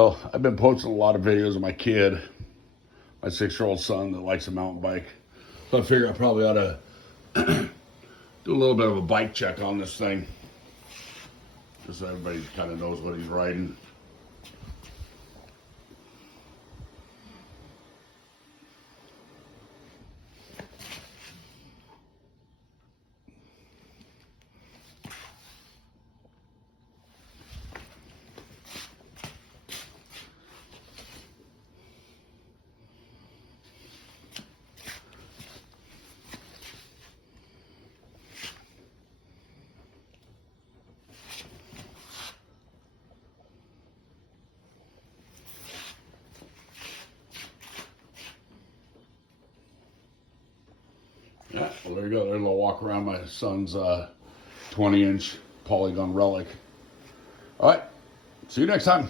Well, I've been posting a lot of videos of my kid, my 6-year-old son that likes a mountain bike. So I figure I probably ought to do a little bit of a bike check on this thing, just so everybody kind of knows what he's riding. Yeah, well, there you go. There's a little walk around my son's 20-inch Polygon Relic. All right, see you next time.